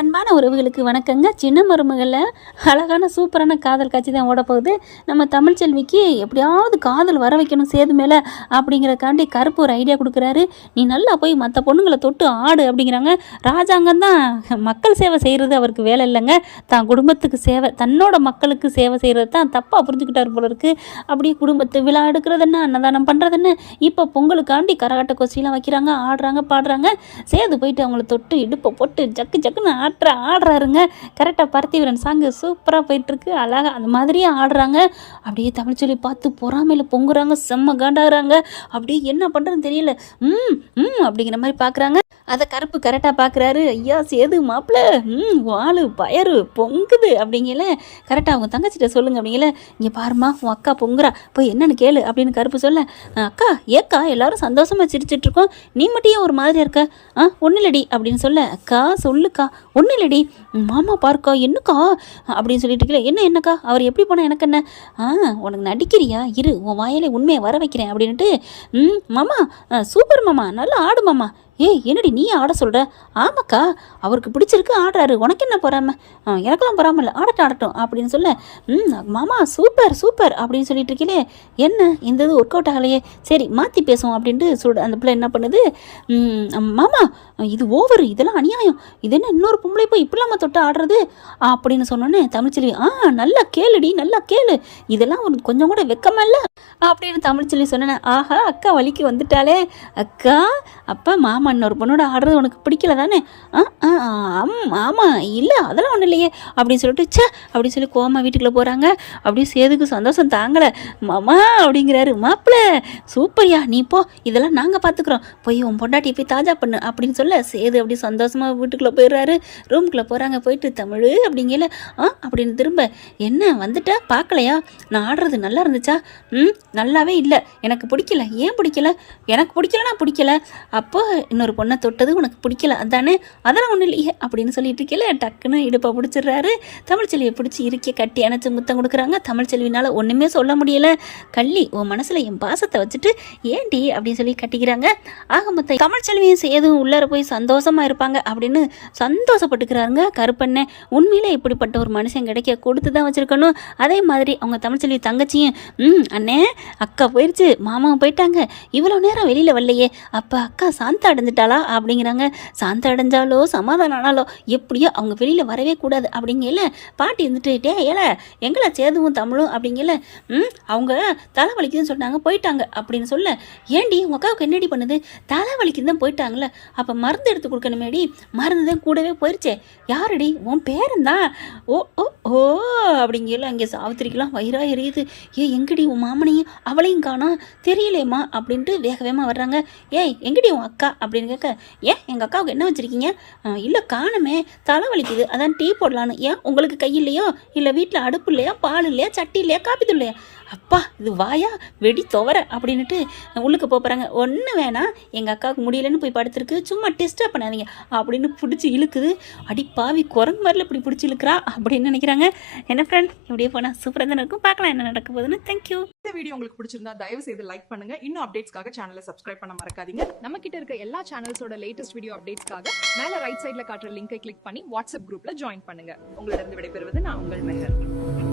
அன்பான உறவுகளுக்கு வணக்கங்க. சின்ன மருமகளில் அழகான சூப்பரான காதல் காட்சி தான் ஓட போகுது. நம்ம தமிழ்ச்செல்விக்கு எப்படியாவது காதல் வர வைக்கணும் சேது மேலே அப்படிங்கிறக்காண்டி கருப்பு ஒரு ஐடியா கொடுக்குறாரு. நீ நல்லா போய் மற்ற பொண்ணுங்களை தொட்டு ஆடு அப்படிங்கிறாங்க. ராஜாங்கம் தான் மக்கள் சேவை செய்கிறது அவருக்கு வேலை இல்லைங்க. தான் குடும்பத்துக்கு சேவை, தன்னோட மக்களுக்கு சேவை செய்கிறது தான் தப்பாக புரிஞ்சுக்கிட்டார் போல இருக்குது. அப்படியே குடும்பத்தை விழா எடுக்கிறது என்ன, அன்னதானம் பண்ணுறது என்ன, இப்போ பொங்கலுக்காண்டி கரகாட்ட கோஷ்டிலாம் வைக்கிறாங்க, ஆடுறாங்க பாடுறாங்க. சேது போயிட்டு அவங்கள தொட்டு இடுப்பை போட்டு ஜக்கு ஜக்குன்னு ஆடுறாருங்க. கரெக்டாக பார்த்திபன் சாங்கு சூப்பராக போயிட்டுருக்கு. அழகாக அந்த மாதிரியே ஆடுறாங்க. அப்படியே தமிழ்ச்செல்வி பார்த்து பொறாமையில் பொங்குறாங்க, செம்ம காண்டாகிறாங்க. அப்படியே என்ன பண்ணுறதுன்னு தெரியல. அப்படிங்கிற மாதிரி பார்க்குறாங்க. அதை கருப்பு கரெக்டாக பார்க்குறாரு. ஐயா சேது மாப்பிள்ள வாழு பயரு பொங்குது அப்படிங்கல. கரெக்டாக அவங்க தங்கச்சிட்ட சொல்லுங்க அப்படிங்கல. இங்கே பாருமா உன் அக்கா பொங்குறா, போய் என்னன்னு கேளு அப்படின்னு கருப்பு சொல்ல, அக்கா ஏக்கா எல்லாரும் சந்தோஷமாக சிரிச்சிட்ருக்கோம், நீ மட்டும் ஏன் ஒரு மாதிரியா இருக்க? ஒன்றும் இல்லடி அப்படின்னு சொல்ல, அக்கா சொல்லுக்கா. ஒன்றும் இல்லடி மாமா பார்க்கா என்னக்கா அப்படின்னு சொல்லிட்டு இருக்கல. என்னக்கா அவர் எப்படி போனால் எனக்கு என்ன? உனக்கு நடிக்கிறியா, இரு உன் வாயிலே உண்மையை வர வைக்கிறேன் அப்படின்ட்டு. மாமா சூப்பர் மாமா, நல்லா ஆடு மாமா. என்னடி நீ ஆட சொல்கிற? ஆமாக்கா அவருக்கு பிடிச்சிருக்கு ஆடுறாரு, உனக்கு என்ன பொறாம? எனக்கெல்லாம் பொறாமல் இல்லை, ஆடட்டும் அப்படின்னு சொல்ல, மாமா சூப்பர் சூப்பர் அப்படின்னு சொல்லிட்டு இருக்கீங்களே, என்ன இந்த இது ஒர்க் அவுட் ஆகலையே, சரி மாற்றி பேசுவோம் அப்படின்ட்டு அந்த பிள்ளை என்ன பண்ணுது, மாமா இது ஓவர், இதெல்லாம் அநியாயம், இது என்ன இன்னொரு பொம்பளை போய் இப்படிலாமா தொட்டு ஆடுறது அப்படின்னு சொன்னோன்னே தமிழ்ச்செல்வி நல்லா கேளுடி நல்லா கேளு, இதெல்லாம் ஒரு கொஞ்சம் கூட வெக்கமா இல்லை அப்படின்னு தமிழ்ச்செல்வி சொன்னேன். ஆஹா அக்கா வலிக்கு வந்துட்டாலே. அக்கா அப்போ மாமா இன்னொரு பொண்ணோட ஆடுறது உனக்கு பிடிக்கல தானே? ஆமாம் இல்லை அதெல்லாம் ஒன்றும் இல்லையே அப்படின்னு சொல்லிட்டு அப்படின்னு சொல்லி கோமா வீட்டுக்குள்ளே போகிறாங்க. அப்படியே சேதுக்கு சந்தோஷம் தாங்கலை. மாமா அப்படிங்கிறாரு. மாப்பிள்ள சூப்பர்யா, நீ போ, இதெல்லாம் நாங்கள் பார்த்துக்குறோம், போய் உன் பொண்டாட்டியை போய் தாஜா பண்ணு அப்படின்னு சொல்ல சேது அப்படி சந்தோஷமாக வீட்டுக்குள்ளே போயிடுறாரு. ரூம்குள்ளே போகிறாங்க. போயிட்டு தமிழ் அப்படிங்கல அப்படின்னு திரும்ப, என்ன வந்துட்டா பார்க்கலையா, நான் ஆடுறது நல்லா இருந்துச்சா? நல்லாவே இல்லை, எனக்கு பிடிக்கல. ஏன் பிடிக்கல? எனக்கு பிடிக்கலன்னா பிடிக்கல, அப்போ இன்னொரு பொண்ணை தொட்டது உனக்கு பிடிக்கல அதானே? அதெல்லாம் ஒன்றும் இல்லையே அப்படின்னு சொல்லிட்டு இருக்கல. டக்குன்னு இடுப்பை பிடிச்சிடுறாரு. தமிழ்ச்செல்வியை பிடிச்சி இறுக்கி கட்டி அணைச்சி முத்தம் கொடுக்குறாங்க. தமிழ்ச்செல்வினால் ஒன்றுமே சொல்ல முடியலை. கள்ளி உன் மனசில் என் பாசத்தை வச்சுட்டு ஏண்டி அப்படின்னு சொல்லி கட்டிக்கிறாங்க. ஆக மொத்தம் தமிழ்ச்செல்வியும் சேதும் உள்ளார போய் சந்தோஷமாக இருப்பாங்க அப்படின்னு சந்தோஷப்பட்டுக்கிறாருங்க. கருப்பண்ணே உண்மையிலே இப்படிப்பட்ட ஒரு மனுஷன் கிடைக்க கொடுத்து தான் வச்சுருக்கணும். அதே மாதிரி அவங்க தமிழ்ச்செல்வி தங்கச்சியும் அண்ணே அக்கா போயிடுச்சு, மாமாவும் போயிட்டாங்க, இவ்வளோ நேரம் வெளியில் வரலையே, அப்போ அக்கா சாந்தா அடைஞ்சிட்டாளா அப்படிங்கிறாங்க. சாந்தா அடைஞ்சாலோ சமாதானம் ஆனாலோ எப்படியோ அவங்க வெளியில் வரவே கூடாது அப்படிங்கல. பாட்டி இருந்துட்டு எங்களை சேதுவும் தமிழும் அப்படிங்கல, அவங்க தலை வலிக்குதுன்னு சொன்னாங்க போயிட்டாங்க அப்படின்னு சொல்ல, ஏண்டி உங்கள் அக்காவுக்கு என்னடி பண்ணுது? தலை வலிக்குது தான் போயிட்டாங்களே, அப்போ மருந்து எடுத்து கொடுக்கணுமேடி, மருந்து தான் கூடவே போயிடுச்சே, யாரடி உன் பேரன்தான்? ஓ ஓ ஓ அப்படிங்கல. அங்கே சாவித்திரிக்கெல்லாம் வயிறாக எரியுது. எங்கடி உன் மாமனையும் அவளையும் காணோம், தெரியலேம்மா அப்படின்ட்டு வேக வேகமாக வர்றாங்க. எங்கடி உன் அக்கா அப்படின்னு கேட்க, எங்கள் அக்காவுக்கு என்ன வச்சுருக்கீங்க? இல்லை காணுமே, தலை வலிக்குது அதான் டீ போடலான்னு. உங்களுக்கு கை இல்லையோ, இல்லை வீட்டில் அடுப்பு இல்லையா, பால் இல்லையா, சட்டி இல்லையா, காப்பி தூள் இல்லையா? அப்பா இது வாயா வெடி துவர அப்படின்ட்டு உள்ளுக்கு போகிறாங்க. ஒன்றும் வேணாம், எங்கள் அக்காவுக்கு முடியலன்னு போய் படுத்துருக்கு, சும்மா டிஸ்டர்ப் பண்ணாதீங்க அப்படின்னு பிடிச்சி இழுக்குது. அடி பாவி குரங்கு மாதிரில இப்படி பிடிச்சி இழுக்கிறா அப்படின்னு நினைக்கிறாங்க. என்ன ஃப்ரெண்ட் இப்படியே போனால் சூப்பராக தானே இருக்கும். பார்க்கலாம் என்ன நடக்க போகுதுன்னு. தேங்க்யூ. இந்த வீடியோ உங்களுக்கு பிடிச்சிருந்தா தயவு செய்து லைக் பண்ணுங்க. இன்னும் அப்டேட்ஸ்க்காக சேனலை சப்ஸ்கிரைப் பண்ண மறக்காதீங்க. நம்ம கிட்ட இருக்க எல்லா சேனல்ஸோட லேட்டஸ்ட் வீடியோ அப்டேட்ஸ்க்காக மேல ரைட் சைடுல காட்டுற லிங்கை கிளிக் பண்ணி வாட்ஸ்அப் குரூப்ல ஜாயின் பண்ணுங்க. உங்களிடம் விடைபெறுவது நான் உங்கள் மெஹர்.